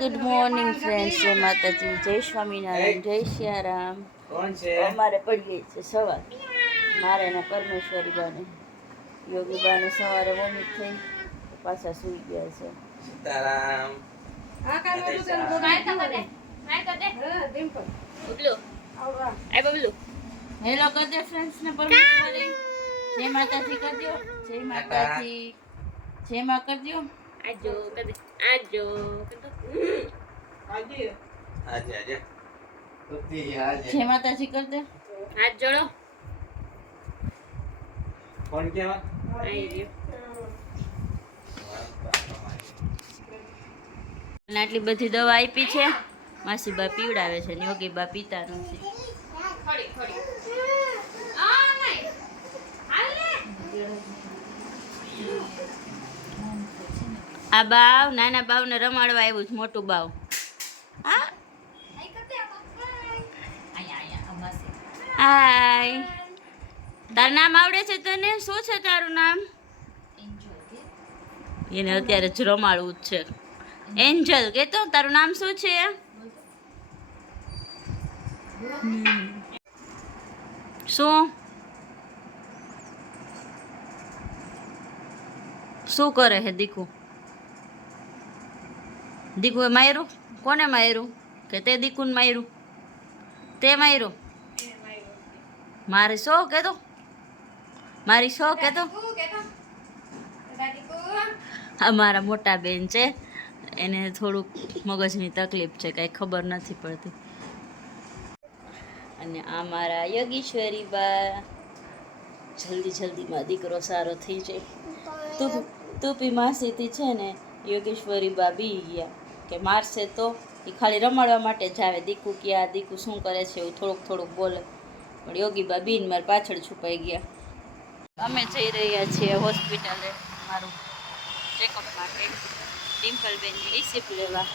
Good morning friends જય માતાજી જય સ્વામિનારાયણ જય સિયારામ કોણ છે અમારે પડી ગઈ છે સવાર. મારે એના પરમેશ્વરી બાને યોગી બાને સવારે વોમિટ થઈ પાછા સૂઈ ગયા છે. સીતારામ. બબલુ આય બબલુ. હેલો કરજો ફ્રેન્ડ્સ ને પરમેશ્વરી. જય માતાજી કરજો. જય માતાજી. જય માં કરજો. આજો કદે આજો. આજે. આજે આજે. જય માતાજી કરજો હાથ જોડો. કોણ કેવા? આઈ રહ્યો. અને આટલી બધી દવા આપી છે. માસી બા પીવડાવે છે ને યોગી બા પીતા નથી. આ બાવ, નાના બાવને રમાડવા આવ્યું છે, મોટું બાવ. હા? હાય. તારું નામ આવડે છે તને? શું છે તારું નામ? એને અત્યારે જ રમાડવું જ છે. એન્જલ કે તો તારું નામ શું છે. શું? શું કરે હે દીકુ? દીકુએ માર્યું? કોને માર્યું? કે તે દીકુને માર્યું? તે માર્યું? મારે શો કેતો મારી શો આ મારા મોટા બેન છે. એને થોડુંક મગજની તકલીફ છે, કાંઈ ખબર નથી પડતી. અને આ મારા યોગીશ્વરી બા. જલ્દી જલ્દીમાં દીકરો સારો થઈ જાય. તું તુપી માસીથી છે ને? યોગેશ્વરી બા બી ગયા. કે મારશે તો એ ખાલી રમાડવા માટે જ આવે. દીકુ ક્યાં દીકુ શું કરે છે એવું થોડુંક થોડુંક બોલે. પણ યોગી બા બીન મારી પાછળ છુપાઈ ગયા. અમે જઈ રહ્યા છીએ હોસ્પિટલે મારું ચેકઅપ માટે. ડિમ્પલબેનની રિસિપ્ટ લેવા.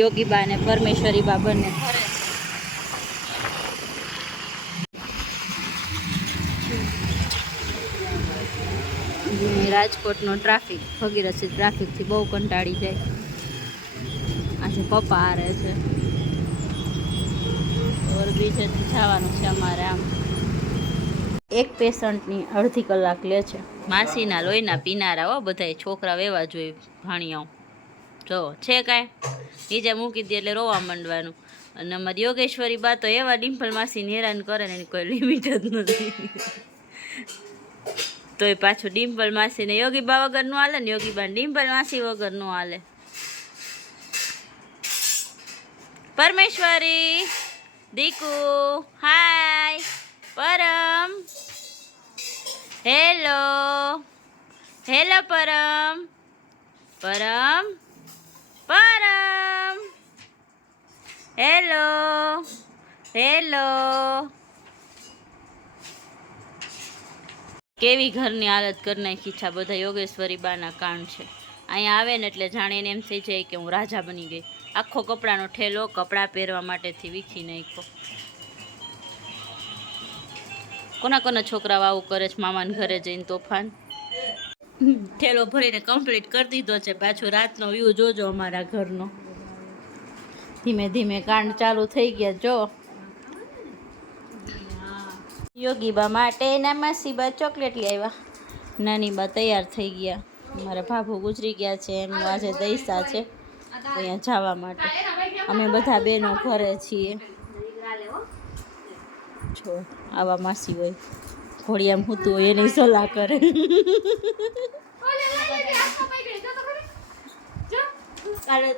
યોગી બા અને પરમેશ્વરી બા બંને ઘરે. રાજકોટનો ટ્રાફિક, ભગીરથી ટ્રાફિકથી બહુ કંટાળી જાય. આજે પપ્પા હારે છે. બીજેથી જવાનું છે અમારે આમ. એક પેશન્ટની અડધી કલાક લે છે. માસીના લોહીના પીનારા હો, બધાય છોકરા વેવા જોઈએ ભાણિયાઓ જો, છે કાંઈ? નીચે મૂકી દે એટલે રોવા માંડવાનું. અને અમારી યોગેશ્વરી બા તો એવા ડિમ્પલ માસીને હેરાન કરે ને કોઈ લિમિટ જ નથી. તોય પાછું ડિમ્પલ માસીને યોગી બા વગરનું હાલે ને યોગી બા ડિમ્પલ માસી વગરનું હાલે. Parmeshwari, Diku, hi, Param, hello hello Param Param Param, hello hello કેવી ઘરની હાલત કરી નાખી છે આ બધા યોગેશ્વરી બાના કાંડ છે. અહીંયા આવે ને એટલે જાણે એને એમ થઈ જાય કે હું રાજા બની ગઈ. આખો કપડાનો ઠેલો કપડાં પહેરવા માટેથી વીખી નાખ્યો. કોના કોના છોકરાઓ આવું કરે છે? મામાના ઘરે જઈને તોફાન? ઠેલો ભરીને કમ્પ્લીટ કરી દીધો છે. પાછું રાતનો વ્યૂ જોજો અમારા ઘરનો. ધીમે ધીમે કાંડ ચાલુ થઈ ગયા. જો. યોગીબા માટે એના માસીબા ચોકલેટ લઈ આવ્યા. નાની બા તૈયાર થઈ ગયા. મારા ભાભુ ગુજરી ગયા છે. એમનું આજે દૈસા છે અહીંયા જવા માટે. અમે બધા બેનો ઘરે છીએ. છો આવા માસી હોય. ઘોડિયામાં હૂતું હોય એની સલાહ કરે. કાલે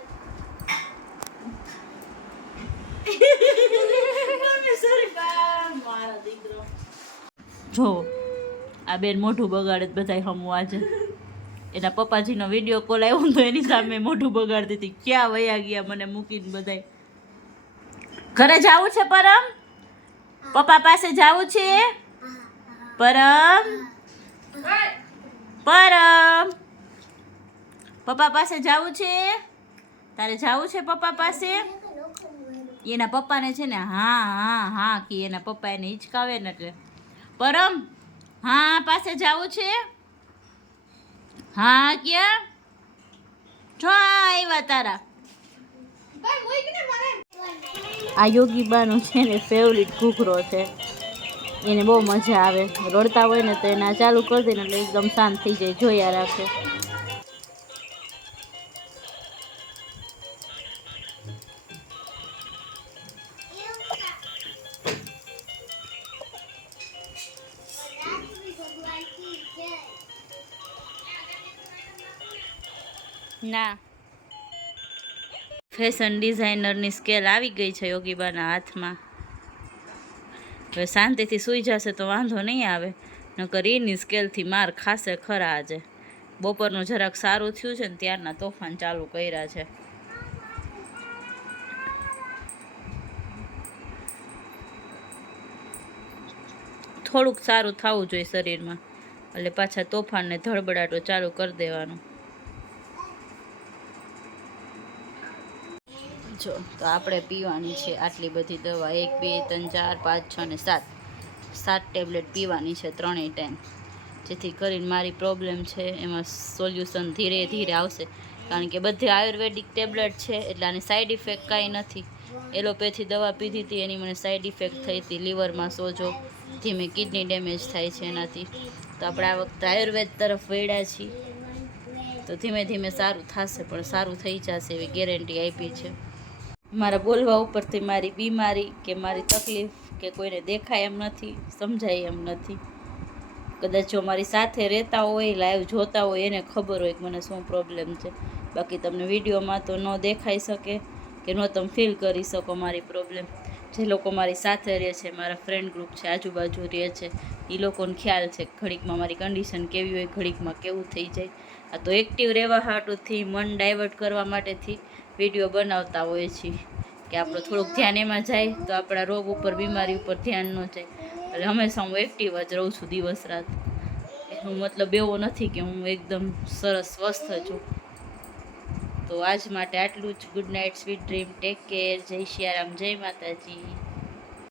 જો, આ બેન મોઢું બગાડે બધા હમું આજે. એના પપ્પાજીનો વીડિયો કોલ આવ્યો તો એની સામે મોઢું બગાડતી હતી. ક્યાં વયા ગયા મને મૂકીને બધાય. ઘરે જવું છે પરમ? પપ્પા પાસે જવું છે? પરમ? પરમ? પપ્પા પાસે જવું છે? તારે જવું છે પપ્પા પાસે? એના પપ્પાને છે ને હા હા હા, કે એના પપ્પા એને હિચકાવે ને એટલે પરમ, હા, પાસે જવું છે? હા, ક્યાં? જો આવ્યા તારા. આ યોગી બાનો છે ને ફેવરિટ ઘૂઘરો છે. એને બહુ મજા આવે. રડતા હોય ને તો એના ચાલુ કરી દે ને એટલે એકદમ શાંત થઈ જાય, જોયા રાખે. ના. ફેશન ડિઝાઇનરની સ્કેલ આવી ગઈ છે યોગીબાના હાથમાં. હવે શાંતિથી સૂઈ જશે તો વાંધો નહીં આવે, નકર એની સ્કેલથી માર ખાશે ખરા આજે. બપોરનું જરાક સારું થયું છે ને ત્યારના તોફાન ચાલુ કર્યા છે. થોડુંક સારું થવું જોઈએ શરીરમાં, એટલે પાછા તોફાનને ધડબડાટો ચાલુ કરી દેવાનો. જો, તો આપણે પીવાની છે આટલી બધી દવા. એક, બે, ત્રણ, ચાર, પાંચ, છ ને સાત. સાત ટેબ્લેટ પીવાની છે ત્રણેય ટાઈમ જેથી કરીને મારી પ્રોબ્લેમ છે, એમાં સોલ્યુશન ધીરે ધીરે આવશે. કારણ કે બધી આયુર્વેદિક ટેબ્લેટ છે, એટલે આની સાઈડ ઇફેક્ટ કાંઈ નથી. એલોપેથી દવા પીધી હતી, એની મને સાઈડ ઇફેક્ટ થઈ હતી લીવરમાં સોજો ધીમે કિડની ડેમેજ થાય છે એનાથી. તો આપણે આ વખતે આયુર્વેદ તરફ વળ્યા છીએ. તો ધીમે ધીમે સારું થશે, પણ સારું થઈ જશે એવી ગેરંટી આપી છે. મારા બોલવા ઉપરથી મારી બીમારી કે મારી તકલીફ કે કોઈને દેખાય એમ નથી, સમજાય એમ નથી. કદાચ જો મારી સાથે રહેતા હોય લાઈવ જોતા હોય, એને ખબર હોય કે મને શું પ્રોબ્લેમ છે. બાકી તમને વિડીયોમાં તો ન દેખાઈ શકે કે ન તમે ફીલ કરી શકો મારી પ્રોબ્લેમ જે લોકો મારી સાથે રહે છે, મારા ફ્રેન્ડ ગ્રુપ છે, આજુબાજુ રહે છે એ લોકોને ખ્યાલ છે ઘડીકમાં મારી કન્ડિશન કેવી હોય, ઘડીકમાં કેવું થઈ જાય. આ તો એક્ટિવ રહેવા હાટુથી, મન ડાયવર્ટ કરવા માટેથી વીડિયો બનાવતા હોઈએ છીએ કે આપણો થોડુંક ધ્યાન એમાં જાય તો આપણા રોગ ઉપર, બીમારી ઉપર ધ્યાન ન જાય. એટલે હંમેશા હું એક્ટિવ જ રહું છું દિવસ રાત. હું મતલબ એવો નથી કે હું એકદમ સરસ સ્વસ્થ છું. તો આજ માટે આટલું જ. Good night sweet dream take care જય શિયારામ, જય માતાજી.